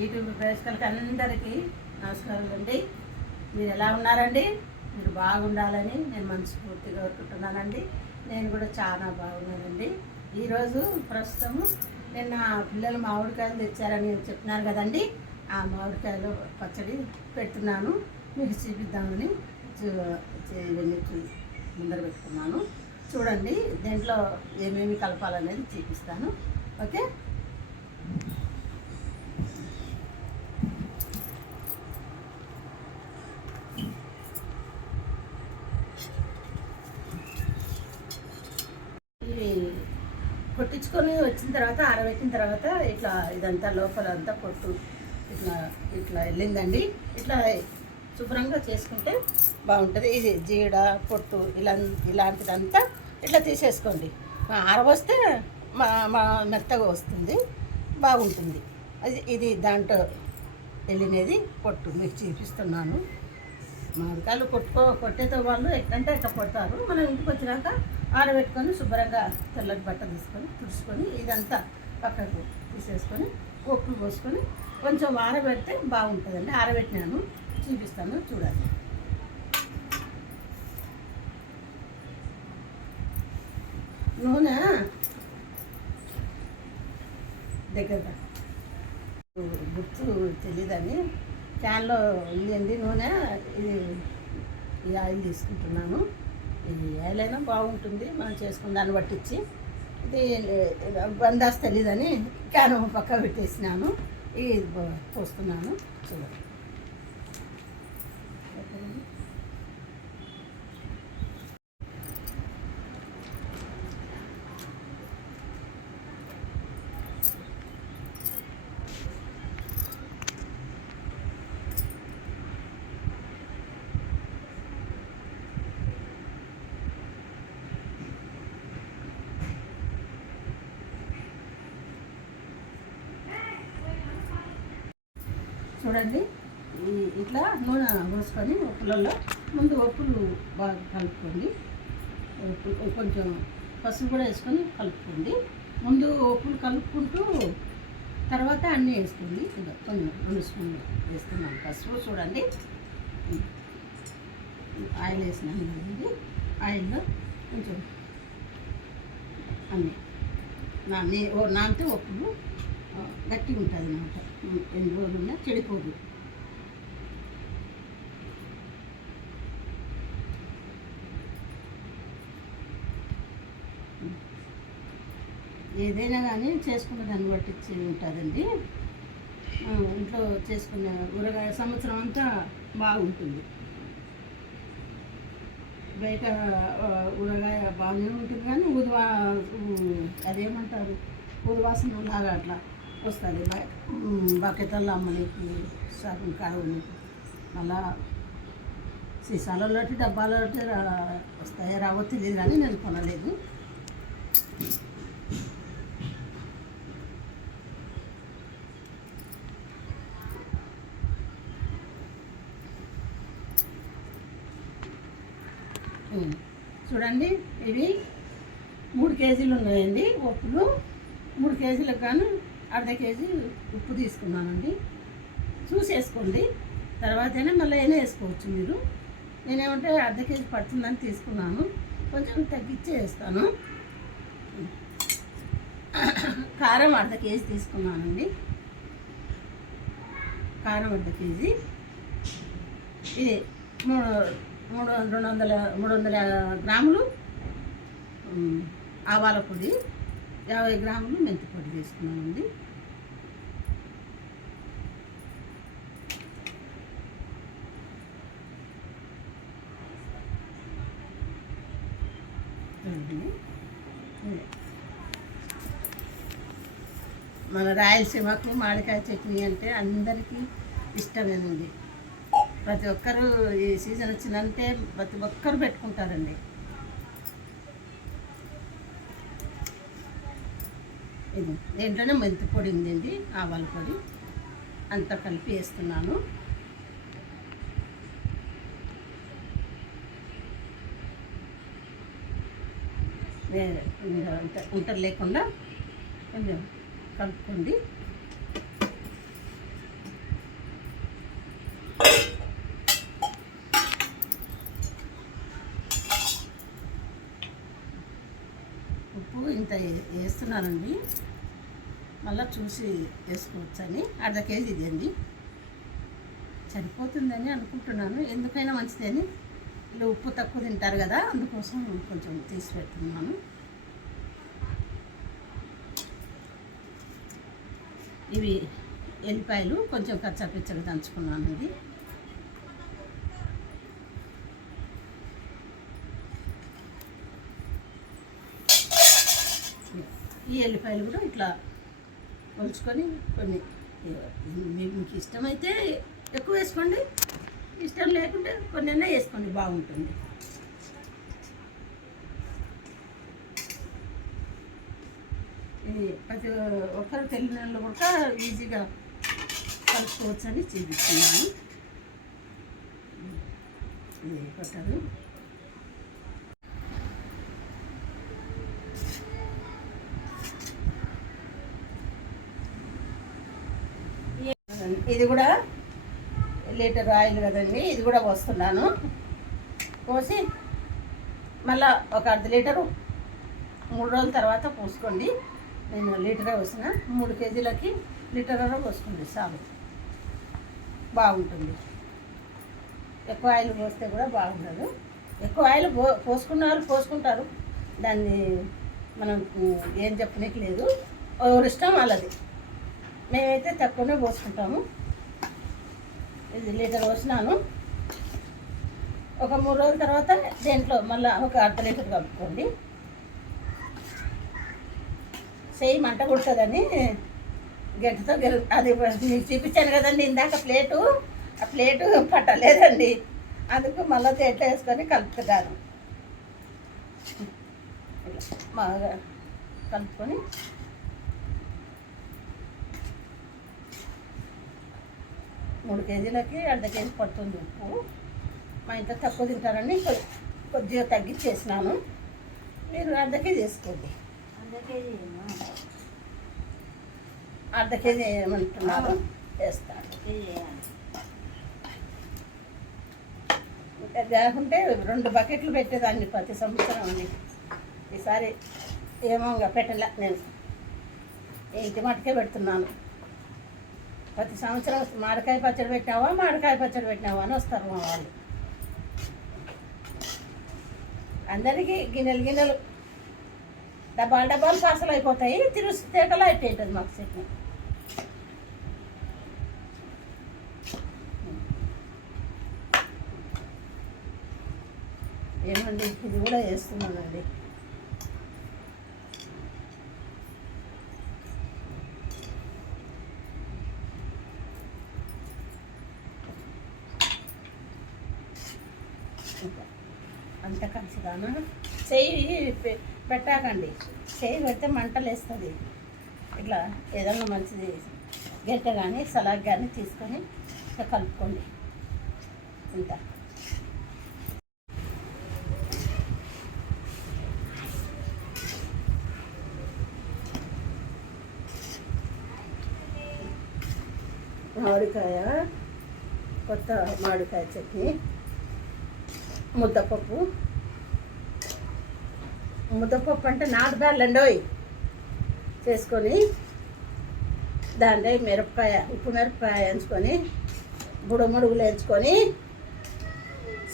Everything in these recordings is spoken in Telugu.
యూట్యూబ్ ప్రేక్షకులకి అందరికీ నమస్కారం అండి. మీరు ఎలా ఉన్నారండి? మీరు బాగుండాలని నేను మనస్ఫూర్తిగా కోరుకుంటున్నానండి. నేను కూడా చాలా బాగున్నానండి. ఈరోజు ప్రస్తుతము నిన్న పిల్లలు మామిడికాయలు తెచ్చారని చెప్తున్నాను కదండి. ఆ మామిడికాయలు పచ్చడి పెడుతున్నాను, మీకు చూపిద్దామని ముందర పెట్టుకున్నాను. చూడండి, దీంట్లో ఏమేమి కలపాలనేది చూపిస్తాను. ఓకే, కొట్టించుకొని వచ్చిన తర్వాత ఆరబెట్టిన తర్వాత ఇట్లా ఇదంతా లోపల అంతా పొట్టు ఇట్లా ఇట్లా వెళ్ళిందండి. ఇట్లా శుభ్రంగా చేసుకుంటే బాగుంటుంది. ఇది జీడ పొట్టు ఇలాంటిదంతా ఇట్లా తీసేసుకోండి. ఆరబోస్తే మెత్తగా వస్తుంది, బాగుంటుంది. ఇది దాంట్లో వెళ్ళినది పొట్టు మీకు చూపిస్తున్నాను. మామిడికాయలు కొట్టేతో వాళ్ళు ఎట్లంటే ఎట్లా కొడతారు. మనం ఇంటికి వచ్చినాక ఆరబెట్టుకొని శుభ్రంగా తెల్లటి బట్ట తీసుకొని తుడుచుకొని ఇదంతా పక్కకు తీసేసుకొని ఉప్పులు పోసుకొని కొంచెం ఆరబెడితే బాగుంటుందండి. ఆరబెట్టినాను, చూపిస్తాను చూడండి. నూనె దగ్గరగా గుర్తు తెలియదని క్యాన్లో ఇవ్వండి నూనె. ఈ ఆయిల్ తీసుకుంటున్నాను. ఈ ఆయిల్ అయినా బాగుంటుంది, మనం చేసుకున్న దాన్ని పట్టించి. ఇది బందాస్ తెలీదని క్యాన్ పక్క పెట్టేసినాను. ఇది పోస్తున్నాను చూడండి. చూడండి, ఇట్లా నూనె పోసుకొని ఉప్పులలో ముందు ఉప్పులు బాగా కలుపుకోండి. కొంచెం పసుపు కూడా వేసుకొని కలుపుకోండి. ముందు ఉప్పులు కలుపుకుంటూ తర్వాత అన్నీ వేసుకోండి. కొంచెం 2 స్పూన్లు వేసుకున్నాను పసుపు. చూడండి, ఆయిల్ వేసినాను కదండి. ఆయిల్లో కొంచెం అన్నీ నానితే ఉప్పులు గట్టిగా ఉంటుంది అన్నమాట. ఎన్ని రోజులు ఉన్నా చెడిపోదు. ఏదైనా కానీ చేసుకున్న దాన్ని బట్టి ఉంటుందండి. ఇంట్లో చేసుకున్న ఊరగాయ సంవత్సరం అంతా బాగుంటుంది. బయట ఊరగాయ బాగానే ఉంటుంది కానీ అదేమంటారు, ఉదవాసన లాగా అట్లా వస్తుంది. బకెట్లలో అమ్మనికి సగం కావుని అలా సీసాలలో డబ్బాలో వస్తాయో రావో తెలియదు కానీ నేను కొనలేదు. చూడండి, ఇవి 3 కేజీలు ఉన్నాయండి ఉప్పులు. 3 కేజీలకు గాను అర్ధ కేజీ ఉప్పు తీసుకున్నానండి. చూసేసుకోండి, తర్వాతైనా మళ్ళీ అయినా వేసుకోవచ్చు మీరు. నేనేమంటే అర్ధ కేజీ పడుతుందని తీసుకున్నాను, కొంచెం తగ్గించే వేస్తాను. కారం అర్ధ కేజీ తీసుకున్నానండి. కారం అర్ధ కేజీ. ఇది 300 గ్రాములు ఆవాల పొడి, 50 గ్రాములు మెంతి పొడి తీసుకున్నామండి. మన రాయలసీమకు మామిడికాయ చట్నీ అంటే అందరికీ ఇష్టమేనండి. ప్రతి ఒక్కరూ ఈ సీజన్ వచ్చిందంటే ప్రతి ఒక్కరు పెట్టుకుంటారండి. ఇది దేంట్లోనే మెంతి పొడి ఉందండి, ఆవాల పొడి అంతా కలిపి వేస్తున్నాను. ఉంటలు లేకుండా కొంచెం కలుపుకోండి. ఇట్లా వేస్తున్నానండి, మళ్ళీ చూసి వేసుకోవచ్చని. అర్ధ కేజీ ఇదండి, సరిపోతుందని అనుకుంటున్నాను. ఎందుకైనా మంచిదని, వీళ్ళు ఉప్పు తక్కువ తింటారు కదా, అందుకోసం కొంచెం తీసి పెడుతున్నాను. ఇవి ఎల్లిపాయలు కొంచెం కచ్చాపిచ్చగా దంచుకున్నానండి. ఈ ఎల్లిపాయలు కూడా ఇట్లా ఒలుచుకొని కొన్ని, మీకు ఇష్టమైతే ఎక్కువ వేసుకోండి, ఇష్టం లేకుంటే కొన్ని వేసుకోండి, బాగుంటుంది. ఇది ప్రతి ఒక్కరు తెలియని వాళ్ళు కూడా ఈజీగా కలుపుకోవచ్చు అని చూపిస్తున్నాను. ఇది కొట్టారు. ఇది కూడా లీటర్ ఆయిల్ కదండి, ఇది కూడా పోస్తున్నాను. పోసి మళ్ళా ఒక అర్ధ లీటరు 3 రోజుల తర్వాత పోసుకోండి. నేను లీటరే పోసిన, 3 కేజీలకి లీటర్లో పోసుకోండి చాలు, బాగుంటుంది. ఎక్కువ ఆయిల్ పోస్తే కూడా బాగుండదు. ఎక్కువ ఆయిల్ పోసుకున్న వాళ్ళు పోసుకుంటారు, దాన్ని మనం ఏం చెప్పనీకి లేదు, ఎవరి ఇష్టం వాళ్ళది. మేమైతే తక్కువనే పోసుకుంటాము. ఇది లీటర్ పోసినాను. ఒక 3 రోజుల తర్వాత దీంట్లో మళ్ళీ ఒక అర్ధ లీటర్ కలుపుకోండి. చేయి మంట కుడుతుందని గంటతో అది మీకు చూపించాను కదండి ఇందాక ఆ ప్లేటు పట్టలేదండి, అందుకు మళ్ళీ తేట్లో వేసుకొని కలుపుతున్నాను. బాగా కలుపుకొని మూడు కేజీలకి అర్ధ కేజీ పడుతుంది ఉప్పు. మా ఇంట్లో తక్కువ తింటారని కొద్దిగా తగ్గించేసినాను, మీరు అర్ధ కేజీ వేసుకోండి. అర్ధ కేజీ ఏమంటున్నారు వేస్తాను. ఇంకా కాకుంటే 2 బకెట్లు పెట్టేదాన్ని ప్రతి సంవత్సరం అని. ఈసారి ఏమో ఇంకా పెట్టలే, నేను ఇంటి మట్టుకే పెడుతున్నాను. ప్రతి సంవత్సరం మామిడికాయ పచ్చడి పెట్టినావా అని వస్తారు మా వాళ్ళు. అందరికీ గిన్నెలు డబ్బాలు పాసలు అయిపోతాయి, తేటలో అయిపోయింటుంది మాకు చెట్టు. ఏమండి ఇది కూడా వేస్తున్నానండి. అంత కలిసిదానా చెయ్యి పెట్టాకండి, చెయ్యి పెడితే మంటలు వేస్తుంది. ఇట్లా ఏదన్నా మంచిది గెట్ట కానీ సలాగ్ కానీ తీసుకొని కలుపుకోండి. ఇంత మామిడికాయ, కొత్త మామిడికాయ చట్నీ, ముద్దపప్పు అంటే నాటుదాళ్ళండోయ్ చేసుకొని దాంట్లో ఉప్పు మిరపకాయ వేయించుకొని బుడమడుగులు వేయించుకొని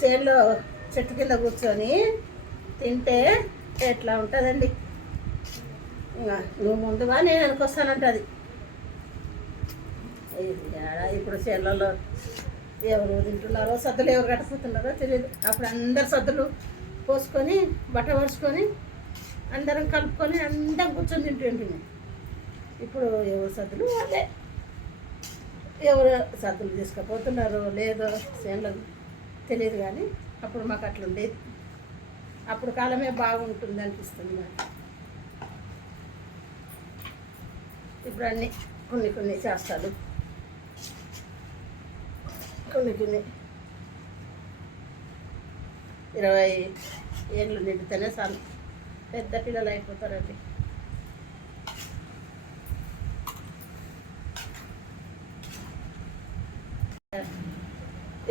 చేనులో చెట్టు కింద కూర్చొని తింటే ఎట్లా ఉంటుందండి. ఇంకా నువ్వు ముందుగా నేను అనుకొస్తానంటుంది. ఇప్పుడు చేనులలో ఎవరు తింటున్నారో, సద్దులు ఎవరు కట్టపోతున్నారో తెలియదు. అప్పుడు అందరు సద్దులు పోసుకొని బట్ట పరుచుకొని అందరం కలుపుకొని అందరం కూర్చొని తింటుంటుంది. ఇప్పుడు ఎవరు సద్దులు అదే, ఎవరు సద్దులు తీసుకుపోతున్నారో లేదో చేనులకు తెలియదు. కానీ అప్పుడు మాకు అట్లా ఉండేది, అప్పుడు కాలమే బాగుంటుంది అనిపిస్తుంది నాకు. ఇప్పుడు అన్నీ కొన్ని చేస్తాడు, కొన్ని 20 ఏళ్ళు నిండితేనే చాలు, పెద్ద పిల్లలు అయిపోతారండి.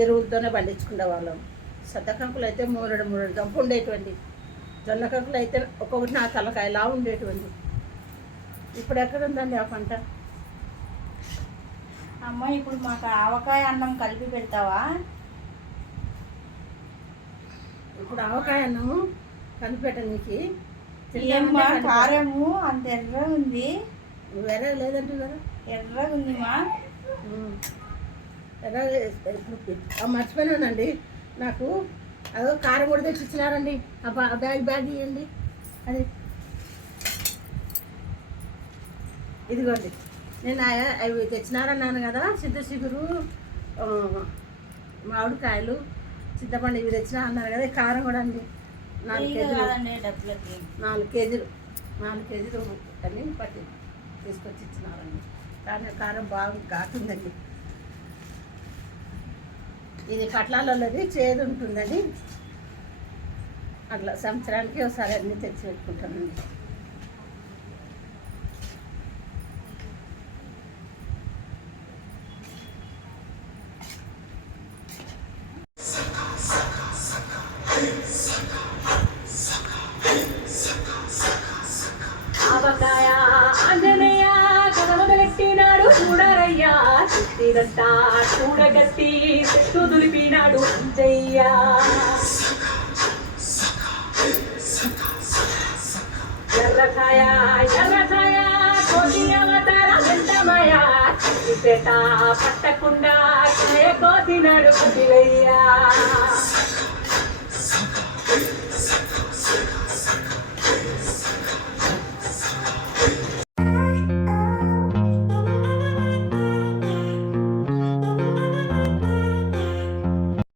ఎరువులతోనే పండించుకునే వాళ్ళం. సద్దకంకులు అయితే మూరెడు గంపు ఉండేటువంటి, జొన్న కంకులు అయితే ఒక్కొక్కటి నా తలకాయలా ఉండేటువంటి. ఇప్పుడు ఎక్కడ ఉందండి ఆ పంట? అమ్మ ఇప్పుడు మాకు ఆవకాయ అన్నం కలిపి పెడతావా? ఇప్పుడు ఆవకాయ అన్నము కనిపెట్టడానికి ఏమ్మా కారము అంత ఎర్రగా ఉంది. వేరే లేదంటే కదా ఎర్రగా ఉంది మా. మర్చిపోయినానండి. నాకు అదో కారం కూడా తెచ్చిచ్చినారండి. ఆ బ్యాగ్ ఇవ్వండి. అది ఇదిగోండి, నేను అవి తెచ్చినారన్నాను కదా, చింతచిగురు, మామిడికాయలు, చింతపండు ఇవి తెచ్చినా అన్నారు కదా. కారం కూడా అండి 4 కేజీలు, 4 కేజీలు అన్నీ పట్టి తీసుకొచ్చి ఇచ్చినారండి. కానీ కారం బాగా ఘాటుందండి. ఇది పట్లాలలోది చేదు ఉంటుందని అట్లా సంవత్సరానికి ఒకసారి అన్నీ తెచ్చి పెట్టుకుంటానండి. ఆవకాయ ఆంజనేయ కథమొదలెట్టినాడు చూడరయ్యా, చుట్టిదంతా చూడగట్టి చెట్టు దులిపినాడు అంజయ్య. ఎర్రకాయ ఎర్రకాయ కోటి అవతార వెంటమయ, చిట్టిపేట పట్టకుండా కాయ కోసినాడు కదిలయ్యా.